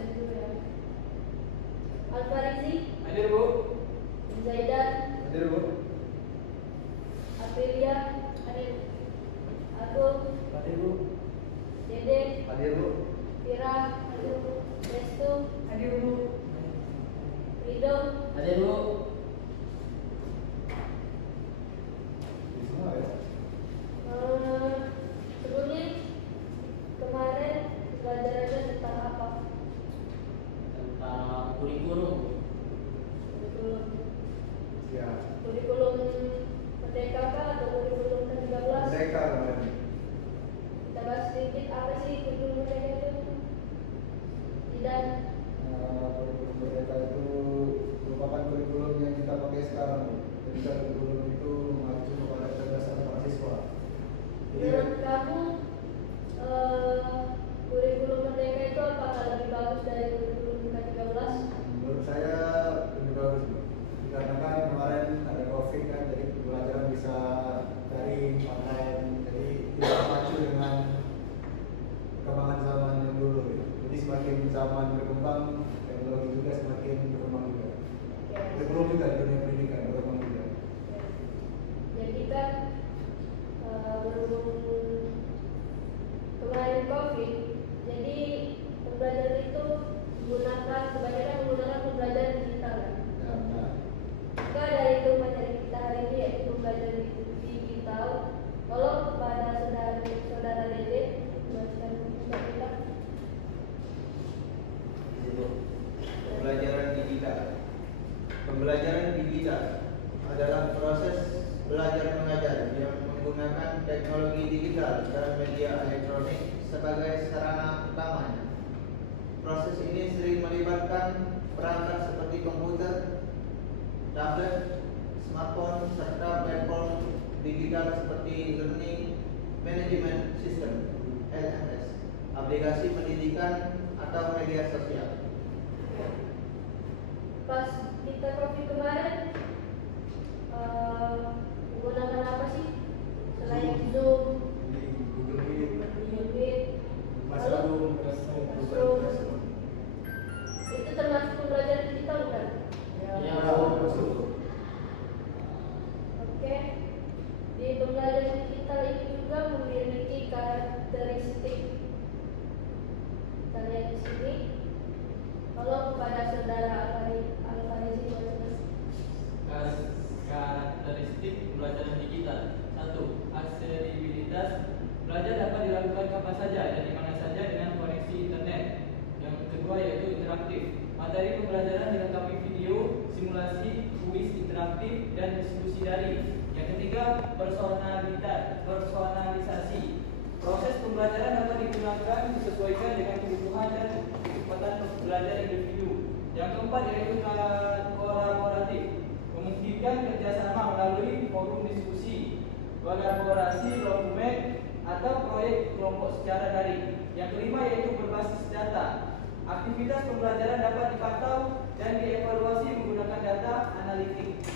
absen dulu ya. Alfarizi. Hadir Bu. Zaidan. Hadir Bu. Aprilia. Hadir. Agung. Hadir Bu. Dede. Hadir Bu. Fira. Hadir Bu. Restu. Hadir Bu. Rido. Hadir Bu. Di semua ya. Sebelumnya kemarin pelajarannya tentang apa? Tentang kurikulum. Kurikulum. Ya. Kurikulum Merdeka kah atau kurikulum ke-13? Merdeka kemarin. Kita bahas sedikit apa sih kurikulum Merdeka itu? Tidak. Kurikulum Merdeka itu merupakan kurikulum yang kita pakai sekarang. Jadi kurikulum itu mengacu kepada kecerdasan mahasiswa. Menurut kamu kurikulum Merdeka itu apakah lebih bagus dari kurikulum ke-13? Menurut saya lebih bagus, Bu. Dikarenakan kemarin ada COVID kan, jadi pembelajaran bisa daring, online, jadi tidak terpacu dengan perkembangan zaman yang dulu. Ya. Jadi semakin zaman berkembang, teknologi juga semakin berkembang juga. Kurikulum juga di dunia pendidikan berkembang juga. Jadi kan berhubung kemarin COVID, jadi pembelajaran itu kebanyakan menggunakan pembelajaran digital kan? Ya, nah. Maka dari itu materi kita hari ini yaitu pembelajaran digital. Kalau kepada saudara Dede, jelaskan untuk kita. Pembelajaran digital. Pembelajaran digital adalah proses belajar mengajar yang menggunakan teknologi digital dan media elektronik sebagai sarana utamanya. Proses ini sering melibatkan perangkat seperti komputer, tablet, smartphone, serta platform digital seperti Learning Management System (LMS), aplikasi pendidikan atau media sosial. Pas kita COVID kemarin menggunakan apa sih selain Zoom, Di Google Meet, Google Meet, Classroom, Classroom. Itu termasuk pembelajaran digital bukan? Ya. masuk. Oke. Di pembelajaran digital ini juga memiliki karakteristik. Kita lihat di sini. Kalau kepada saudara Alfarizi Karakteristik pembelajaran digital. 1. Aksesibilitas. Belajar dapat dilakukan kapan saja dan di mana saja dengan koneksi internet. Yang kedua yaitu interaktif. Materi pembelajaran dilengkapi video, simulasi, kuis interaktif dan diskusi daring. Yang ketiga, personalisasi. Proses pembelajaran dapat digunakan disesuaikan dengan kebutuhan dan kecepatan belajar individu. Yang keempat yaitu kolaboratif, memungkinkan kerjasama melalui forum diskusi, kolaborasi dokumen atau proyek kelompok secara daring. Yang kelima yaitu berbasis data. Aktivitas pembelajaran dapat dipantau dan dievaluasi menggunakan data analitik.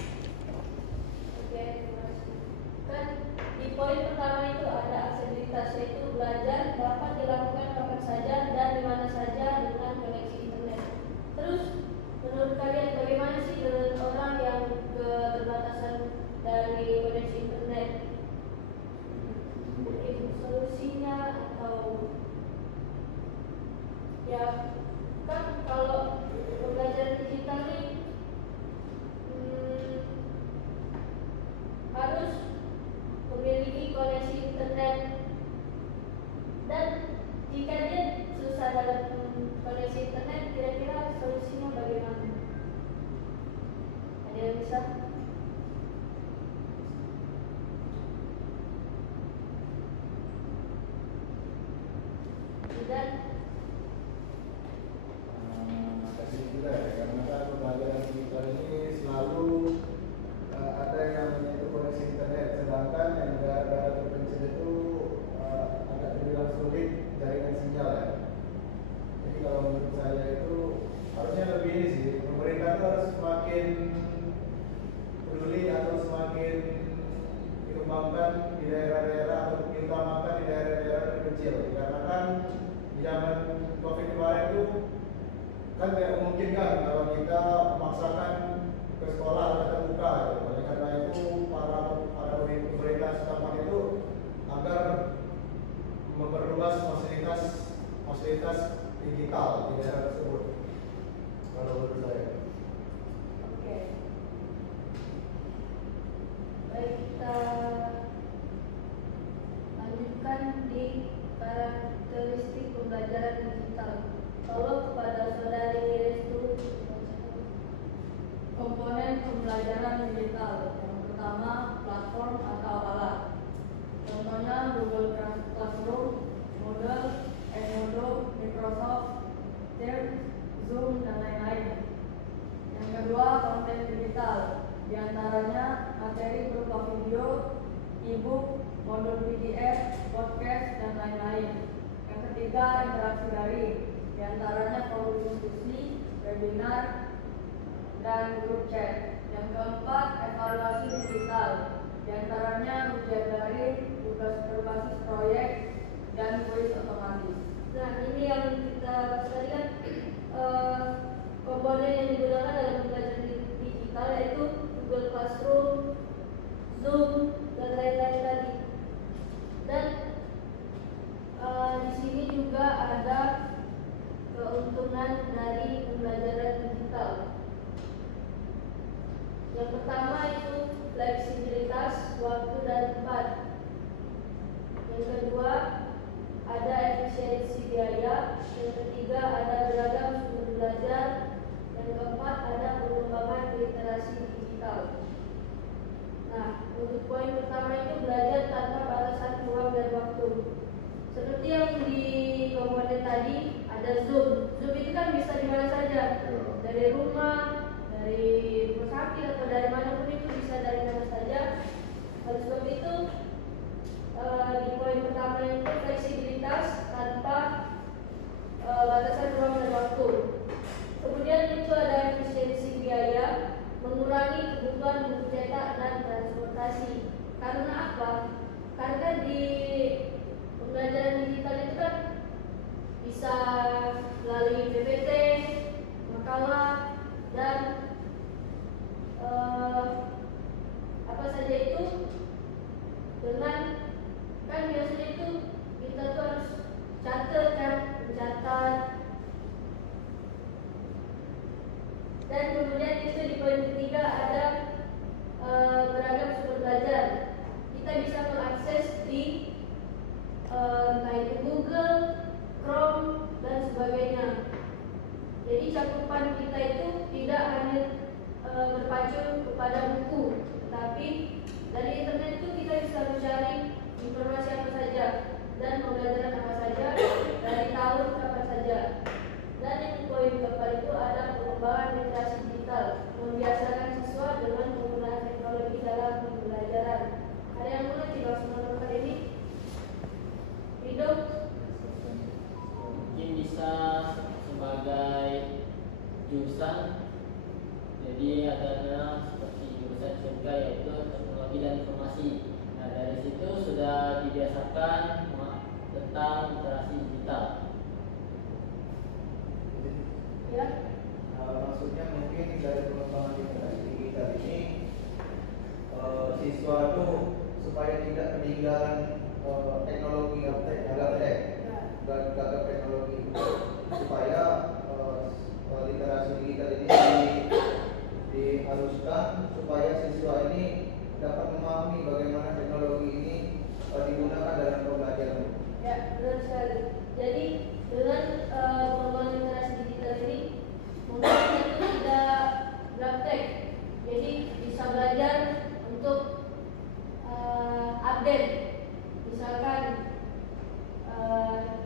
Oke, terima kasih. Kan di poin pertama itu ada aksesibilitas, yaitu belajar dapat dilakukan kapan saja dan di mana saja dengan koneksi internet. Terus menurut kalian bagaimana sih dengan orang yang keterbatasan dari koneksi internet? Mungkin solusinya atau ya kan kalau pembelajaran digital ini harus memiliki koneksi internet, dan jika dia susah dalam koneksi internet, kira-kira solusinya bagaimana? Ada yang bisa? Tidak? Kasih juga ya, karena kan pembelajaran digital ini selalu ada yang yaitu koneksi internet, sedangkan yang negara-negara terpencil itu agak terbilang sulit jaringan sinyal ya. Jadi kalau menurut saya itu harusnya lebih ini sih, pemerintah itu harus semakin peduli atau semakin dikembangkan di daerah-daerah atau diutamakan di daerah-daerah terpencil. Dikarenakan di zaman COVID kemarin itu kan tidak memungkinkan kalau kita memaksakan ke sekolah tatap muka gitu. Oleh karena itu para pemerintah setempat itu agar memperluas fasilitas digital di daerah tersebut. Kalau menurut saya. Oke. Baik, kita lanjutkan di karakteristik pembelajaran digital. Tolong kepada saudari Restu komponen pembelajaran digital. Yang pertama, platform atau alat. Contohnya Google Classroom, Moodle, Edmodo, Microsoft Teams, Zoom, dan lain-lain. Yang kedua, konten digital. Di antaranya materi berupa video, e-book, modul PDF, podcast, dan lain-lain. Yang ketiga, interaksi daring. Di antaranya forum diskusi, webinar, dan grup chat. Yang keempat, evaluasi digital. Di antaranya ujian daring, tugas berbasis proyek, dan kuis otomatis. Nah, ini yang kita bahas tadi kan komponen yang digunakan dalam pembelajaran digital yaitu Google Classroom, Zoom, dan lain-lain tadi. Dan di sini juga ada keuntungan dari pembelajaran digital. Yang pertama itu fleksibilitas waktu dan tempat. Yang kedua ada efisiensi biaya. Yang ketiga ada beragam sumber belajar. Yang keempat ada pengembangan literasi digital. Nah, untuk poin pertama itu belajar tanpa batasan ruang dan waktu. Seperti yang di komponen tadi ada Zoom. Zoom itu kan bisa di mana saja, dari rumah, dari rumah sakit atau dari manapun itu bisa dari mana saja. Oleh sebab itu di poin pertama itu fleksibilitas tanpa batasan ruang dan waktu. Kemudian itu ada efisiensi biaya, mengurangi kebutuhan buku cetak dan transportasi. Karena apa? Karena di pembelajaran digital itu kan bisa melalui PPT, makalah, dan apa saja itu dengan kan biasanya itu kita tuh harus catat kan, mencatat. Dan kemudian itu di poin ketiga ada beragam sumber belajar. Kita bisa mengakses di entah itu Google, Chrome, dan sebagainya. Jadi cakupan kita itu tidak hanya berpacu kepada buku, tetapi dari internet itu kita bisa mencari informasi apa saja dan pembelajaran apa saja dari tahun kapan saja. Dan yang poin keempat itu ada pengembangan literasi digital, membiasakan siswa dengan penggunaan teknologi dalam pembelajaran. Ada yang mulai tidak semua ini? Hidup mungkin bisa sebagai jurusan. Jadi adanya seperti jurusan SMK yaitu teknologi dan informasi. Nah, dari situ sudah dibiasakan tentang literasi digital. ya. Maksudnya mungkin dari pengembangan literasi digital ini siswa itu supaya tidak ketinggalan teknologi gagap teknologi, supaya literasi digital ini diharuskan supaya siswa ini dapat memahami bagaimana teknologi ini digunakan dalam pembelajaran. Ya, benar sekali. Jadi dengan pengembangan literasi digital ini mungkin itu tidak praktek, jadi bisa belajar untuk update. Misalkan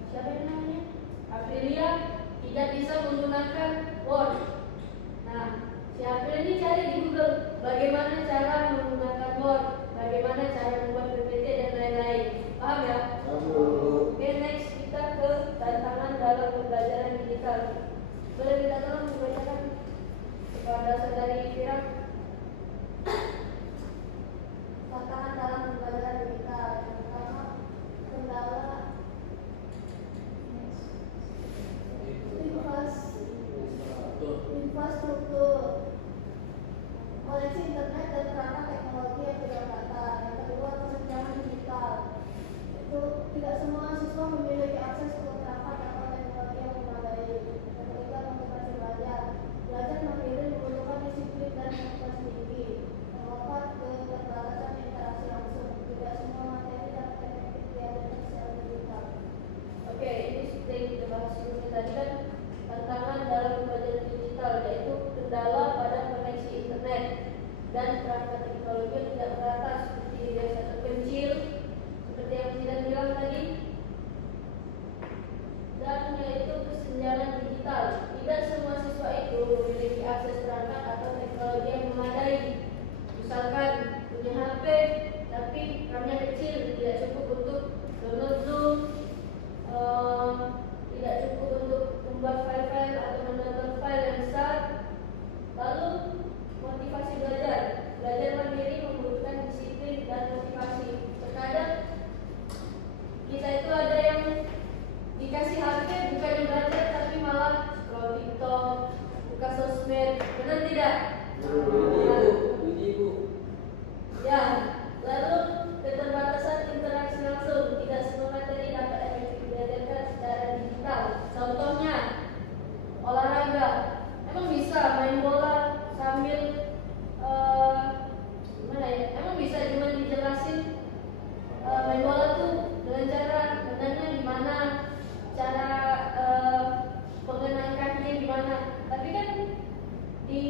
siapa yang namanya? Aprilia tidak bisa menggunakan Word. Nah, si April ini cari di Google bagaimana cara menggunakan Word, bagaimana cara membuat PPT dan lain-lain. Paham ya? Oke, next kita ke tantangan dalam pembelajaran digital. Boleh minta tolong dibacakan kepada saudari Fira. Tantangan dalam pembelajaran digital. Yang pertama, kendala privasi. infrastruktur koneksi internet dan perangkat teknologi yang tidak merata. Yang kedua, kesenjangan digital. Itu tidak semua siswa memiliki akses ke perangkat atau teknologi yang memadai. Yang ketiga, motivasi belajar. Belajar mandiri membutuhkan disiplin dan motivasi tinggi. Yang keempat, keterbatasan interaksi langsung. Tidak semua materi dapat efektif diajarkan secara digital. Oke, ini seperti kita bahas sebelumnya tadi kan, tantangan dalam pembelajaran digital, yaitu kendala pada koneksi internet dan perangkat teknologi yang tidak merata seperti di desa terpencil, seperti yang tidak bilang tadi, dan yaitu kesenjangan digital. Tidak semua siswa itu memiliki akses perangkat atau teknologi yang memadai. Misalkan punya HP, tapi RAM-nya kecil, tidak cukup untuk download Zoom, tidak cukup untuk membuat file-file atau menonton file yang besar. Lalu motivasi belajar. Belajar mandiri membutuhkan disiplin dan motivasi. Terkadang kita itu ada yang dikasih HP bukan yang belajar tapi malah scroll TikTok, buka sosmed. Benar tidak? Ya. Lalu keterbatasan interaksi langsung. Tidak semua materi dapat efektif diajarkan secara digital. Contohnya olahraga. Emang bisa main bola sambil gimana ya? Emang bisa cuma dijelasin main bola tuh dengan cara menangnya gimana, cara pengenaan kakinya gimana. Tapi kan di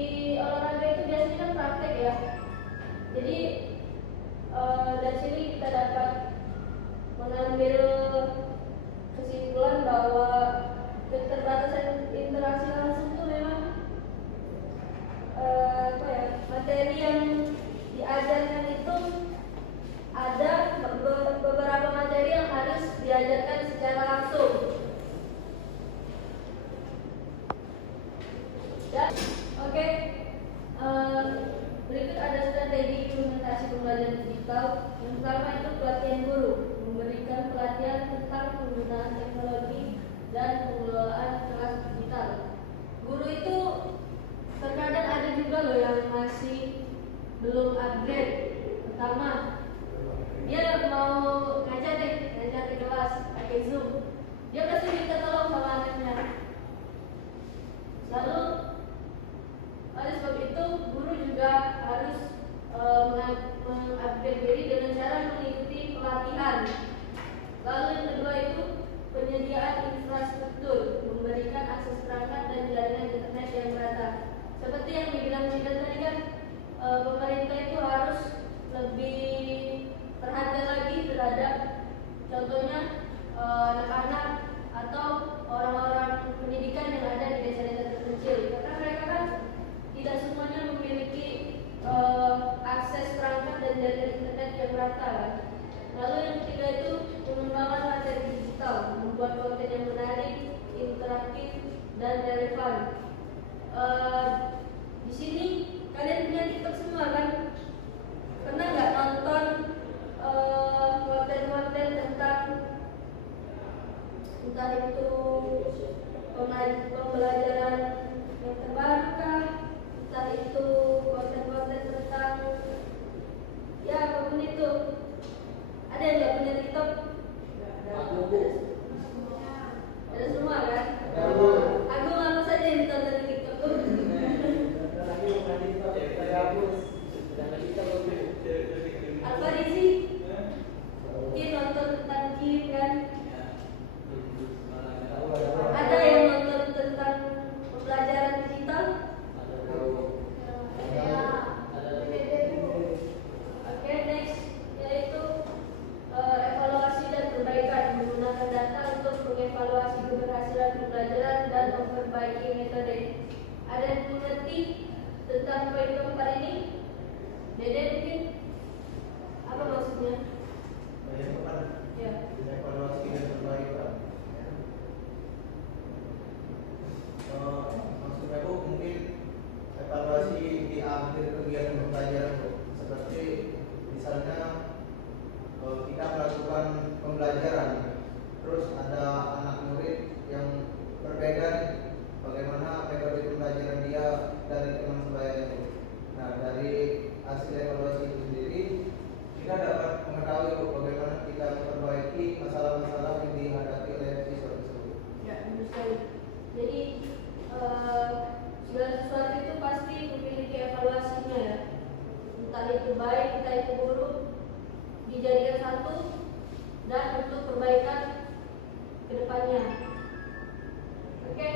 olahraga itu biasanya kan praktek ya. Jadi dari sini kita dapat mengambil kesimpulan bahwa keterbatasan interaksi langsung itu memang materi yang diajarkan itu ada beberapa materi yang harus diajarkan secara langsung. Dan oke, berikut ada strategi implementasi pembelajaran digital. Yang pertama itu pelatihan guru, memberikan pelatihan tentang penggunaan teknologi dan pengelolaan kelas digital. Guru itu terkadang ada juga loh yang masih belum upgrade. Pertama, dia mau ngajar di kelas pakai Zoom, dia pasti minta tolong sama anaknya. Lalu oleh sebab itu guru juga harus mengupgrade diri dengan cara mengikuti pelatihan. Lalu yang kedua itu penyediaan infrastruktur, memberikan akses perangkat dan jaringan internet yang merata. Seperti yang dibilang tadi kan, pemerintah itu harus lebih perhatian lagi terhadap contohnya anak-anak atau orang-orang pendidikan yang ada di desa-desa terpencil. Karena mereka kan tidak semuanya memiliki akses perangkat dan jaringan internet yang merata. Lalu yang ketiga itu pengembangan materi digital, membuat konten yang menarik, interaktif, dan relevan. Di sini kalian punya TikTok semua kan? Pernah nggak nonton konten-konten tentang entah itu pembelajaran yang terbaru kah, entah itu konten-konten tentang ya apapun itu. Ada yang nggak punya TikTok? Ada semua kan? Aku apa saja yang ditonton di TikTok tuh? Apa sih? Mungkin nonton tentang game kan? Ada yang nonton tentang pembelajaran digital? Oke, next yaitu evaluasi dan perbaikan, menggunakan data untuk mengevaluasi keberhasilan pembelajaran dan memperbaiki metode. Ada yang mengerti tentang poin keempat ini? Dede mungkin? Apa maksudnya? Ya. Evaluasi dan perbaikan. Maksudnya Bu, mungkin evaluasi di akhir kegiatan pembelajaran Bu. Seperti misalnya kita melakukan pembelajaran, terus ada anak murid yang berbeda nih, bagaimana metode pembelajaran dia dan hasil evaluasi itu sendiri, kita dapat mengetahui bagaimana kita memperbaiki masalah-masalah yang dihadapi oleh siswa tersebut. Ya, benar sekali. Jadi segala sesuatu itu pasti memiliki evaluasinya ya. Entah itu baik, entah itu buruk, dijadikan satu dan untuk perbaikan ke depannya. Oke,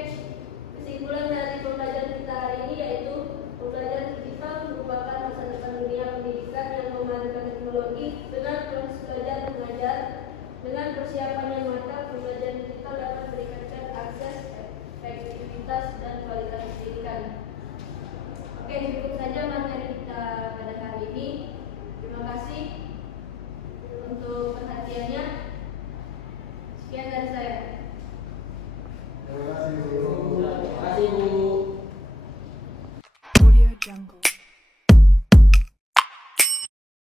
kesimpulan dari pembelajaran kita hari ini yaitu pembelajaran digital merupakan masa depan dunia pendidikan yang menggunakan teknologi. Dengan proses belajar mengajar, dengan persiapan yang matang, pembelajaran digital dapat meningkatkan akses, efektivitas dan kualitas pendidikan. Oke,